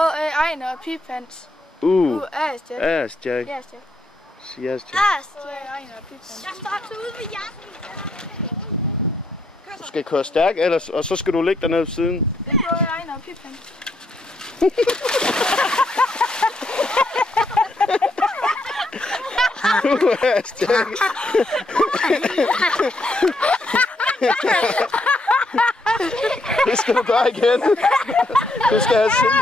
Ejner og Pipans. As-Jack. As-Jack. As-Jack. Sig As-Jack. Ejner og Pipans. Jeg står altså ude ved jagten. Du skal køre stærk, ellers, og så skal du ligge dernede på siden. Det går Ejner og Pipans. As-Jack. Det skal du gøre igen. Du skal have syng.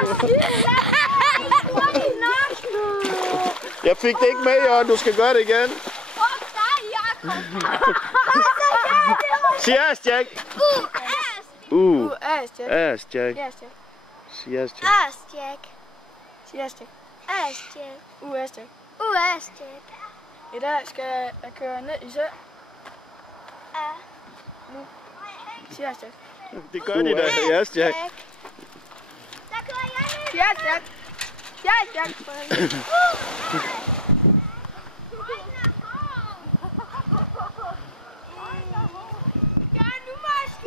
Jeg fik det ikke med, Jørgen. Du skal gøre det igen. Sig As-Jack. As-Jack. As-Jack. As-Jack. Sig As-Jack. As-Jack. Sig As-Jack. As-Jack. As-Jack. As-Jack. I dag skal jeg køre ned i sø. Nu. Sig As-Jack. Det gør de da. Sig As-Jack. Der kører jeg ned. Sig As-Jack. Sig As-Jack.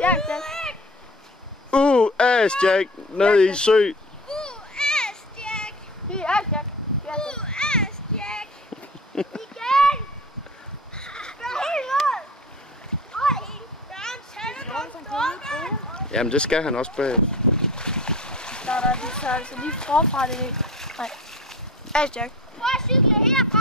As-Jack. As-Jack. Ned i sø. As-Jack. Sig As-Jack. As-Jack. Igen. Gør helt noget. Ej, der er en tandekop. Jamen det skal han også bag. Så er der altså lige forfra det. Nej. As-Jack. Prøv at cykle herfra.